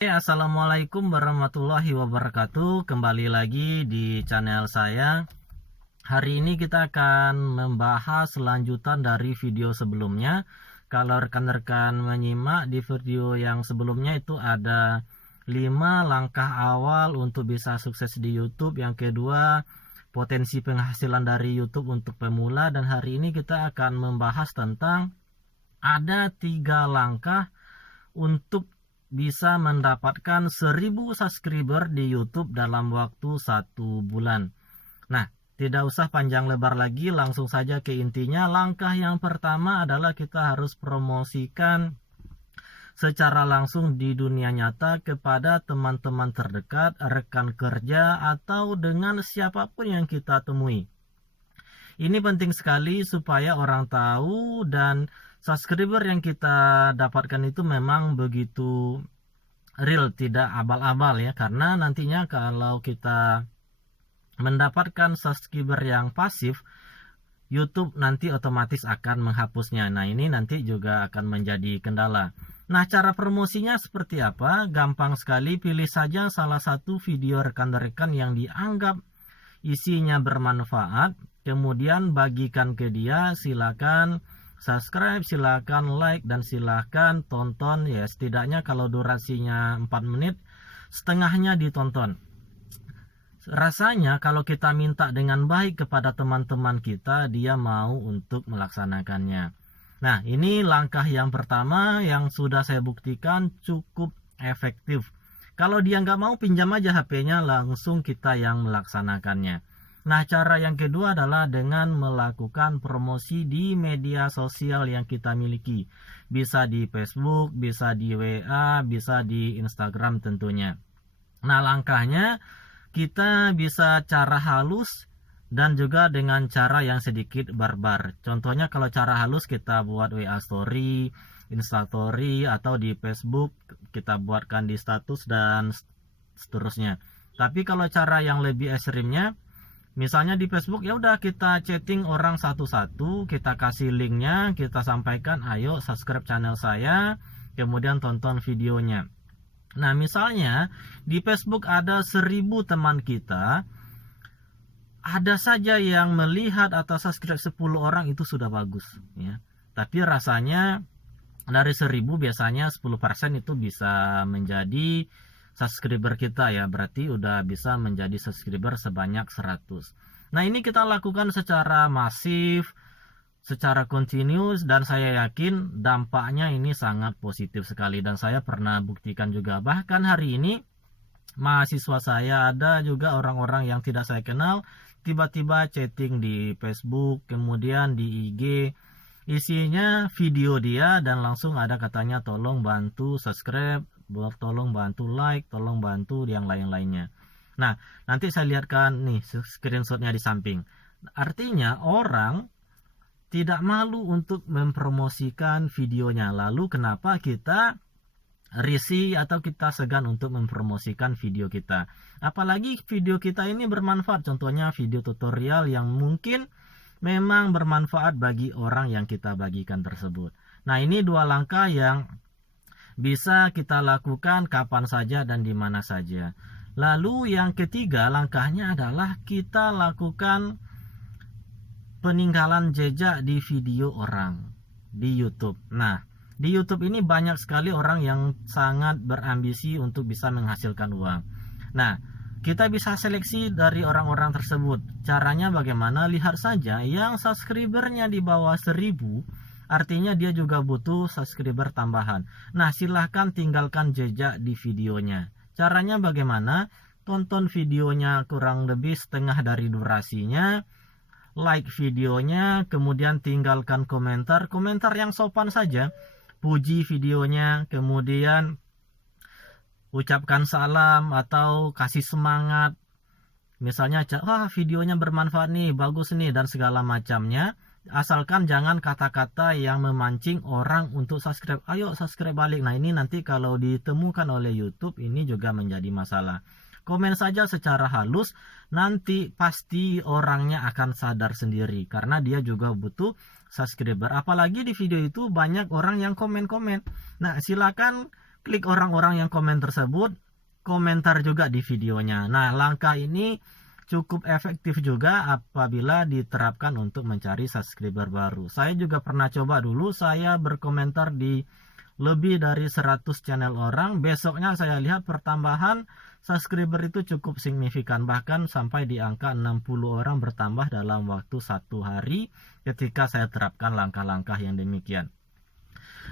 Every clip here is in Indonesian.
Assalamualaikum warahmatullahi wabarakatuh. Kembali lagi di channel saya. Hari ini kita akan membahas lanjutan dari video sebelumnya. Kalau rekan-rekan menyimak di video yang sebelumnya itu ada 5 langkah awal untuk bisa sukses di YouTube. Yang kedua, potensi penghasilan dari YouTube untuk pemula. Dan hari ini kita akan membahas tentang ada 3 langkah untuk bisa mendapatkan 1000 subscriber di YouTube dalam waktu 1 bulan. Nah, tidak usah panjang lebar lagi, langsung saja ke intinya. Langkah yang pertama adalah kita harus promosikan secara langsung di dunia nyata kepada teman-teman terdekat, rekan kerja, atau dengan siapapun yang kita temui. Ini penting sekali supaya orang tahu dan subscriber yang kita dapatkan itu memang begitu real, tidak abal-abal ya. Karena nantinya kalau kita mendapatkan subscriber yang pasif, YouTube nanti otomatis akan menghapusnya. Nah, ini nanti juga akan menjadi kendala. Nah, cara promosinya seperti apa? Gampang sekali, pilih saja salah satu video rekan-rekan yang dianggap isinya bermanfaat, kemudian bagikan ke dia. Silakan subscribe, silakan like, dan silakan tonton ya. Setidaknya kalau durasinya 4 menit, setengahnya ditonton. Rasanya kalau kita minta dengan baik kepada teman-teman kita, dia mau untuk melaksanakannya. Nah, ini langkah yang pertama yang sudah saya buktikan cukup efektif. Kalau dia nggak mau, pinjam aja HP-nya, langsung kita yang melaksanakannya. Nah, cara yang kedua adalah dengan melakukan promosi di media sosial yang kita miliki. Bisa di Facebook, bisa di WA, bisa di Instagram tentunya. Nah, langkahnya kita bisa cara halus dan juga dengan cara yang sedikit barbar. Contohnya kalau cara halus kita buat WA Story, Instastory, atau di Facebook kita buatkan di status dan seterusnya. Tapi kalau cara yang lebih ekstrimnya, misalnya di Facebook, ya udah kita chatting orang satu-satu, kita kasih linknya, kita sampaikan, ayo subscribe channel saya, kemudian tonton videonya. Nah, misalnya di Facebook ada 1000 teman kita, ada saja yang melihat atau subscribe 10 orang, itu sudah bagus ya. Tapi rasanya dari 1000 biasanya 10% itu bisa menjadi subscriber kita ya, berarti udah bisa menjadi subscriber sebanyak 100. Nah, ini kita lakukan secara masif, secara continuous, dan saya yakin dampaknya ini sangat positif sekali, dan saya pernah buktikan juga. Bahkan hari ini mahasiswa saya, ada juga orang-orang yang tidak saya kenal tiba-tiba chatting di Facebook, kemudian di IG, isinya video dia, dan langsung ada katanya tolong bantu subscribe, tolong bantu like, tolong bantu yang lain-lainnya. Nah, nanti saya lihatkan nih screenshotnya di samping. Artinya orang tidak malu untuk mempromosikan videonya. Lalu kenapa kita risih atau kita segan untuk mempromosikan video kita? Apalagi video kita ini bermanfaat, contohnya video tutorial yang mungkin memang bermanfaat bagi orang yang kita bagikan tersebut. Nah, ini 2 langkah yang bisa kita lakukan kapan saja dan di mana saja. Lalu yang ketiga langkahnya adalah kita lakukan peninggalan jejak di video orang di YouTube. Nah, di YouTube ini banyak sekali orang yang sangat berambisi untuk bisa menghasilkan uang. Nah, kita bisa seleksi dari orang-orang tersebut. Caranya bagaimana? Lihat saja yang subscribernya di bawah 1000, artinya dia juga butuh subscriber tambahan. Nah, silahkan tinggalkan jejak di videonya. Caranya bagaimana? Tonton videonya kurang lebih setengah dari durasinya, like videonya, kemudian tinggalkan komentar yang sopan saja, puji videonya, kemudian ucapkan salam atau kasih semangat, misalnya wah videonya bermanfaat nih, bagus nih, dan segala macamnya. Asalkan jangan kata-kata yang memancing orang untuk subscribe, ayo subscribe balik. Nah, ini nanti kalau ditemukan oleh YouTube ini juga menjadi masalah. Komen saja secara halus, nanti pasti orangnya akan sadar sendiri karena dia juga butuh subscriber. Apalagi di video itu banyak orang yang komen-komen. Nah, silakan klik orang-orang yang komen tersebut, komentar juga di videonya. Nah, langkah ini cukup efektif juga apabila diterapkan untuk mencari subscriber baru. Saya juga pernah coba dulu, saya berkomentar di lebih dari 100 channel orang. Besoknya saya lihat pertambahan subscriber itu cukup signifikan, bahkan sampai di angka 60 orang bertambah dalam waktu 1 hari ketika saya terapkan langkah-langkah yang demikian.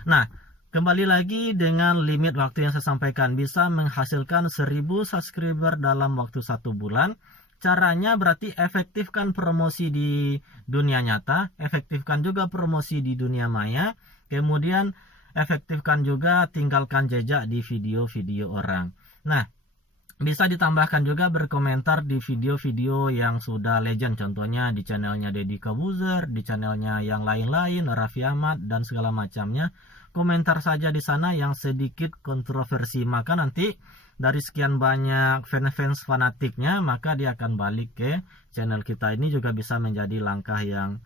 Nah, kembali lagi dengan limit waktu yang saya sampaikan, bisa menghasilkan 1000 subscriber dalam waktu 1 bulan. Caranya berarti efektifkan promosi di dunia nyata, efektifkan juga promosi di dunia maya, kemudian efektifkan juga tinggalkan jejak di video-video orang. Nah, bisa ditambahkan juga berkomentar di video-video yang sudah legend, contohnya di channelnya Deddy Kobuzer, di channelnya yang lain-lain, Raffi Ahmad dan segala macamnya. Komentar saja di sana yang sedikit kontroversi, maka nanti dari sekian banyak fans fanatiknya, maka dia akan balik ke channel kita. Ini juga bisa menjadi langkah yang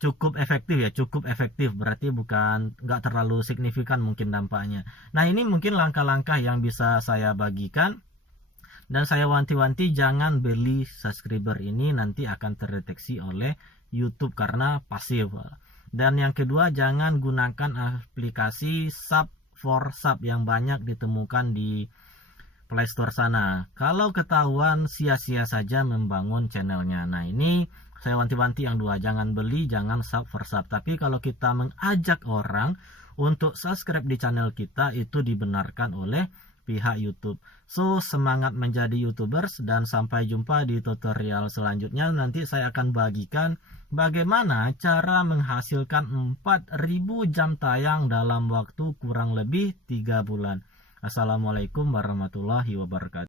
cukup efektif ya, cukup efektif berarti bukan nggak terlalu signifikan mungkin dampaknya. Nah, ini mungkin langkah-langkah yang bisa saya bagikan, dan saya wanti-wanti jangan beli subscriber, ini nanti akan terdeteksi oleh YouTube karena pasif. Dan yang kedua, jangan gunakan aplikasi sub for sub yang banyak ditemukan di Play Store sana. Kalau ketahuan, sia-sia saja membangun channelnya. Nah, ini saya wanti-wanti yang dua, jangan beli, jangan sub for sub. Tapi kalau kita mengajak orang untuk subscribe di channel kita, itu dibenarkan oleh pihak YouTube. So, semangat menjadi YouTubers, dan sampai jumpa di tutorial selanjutnya. Nanti saya akan bagikan bagaimana cara menghasilkan 4000 jam tayang dalam waktu kurang lebih 3 bulan. Assalamualaikum warahmatullahi wabarakatuh.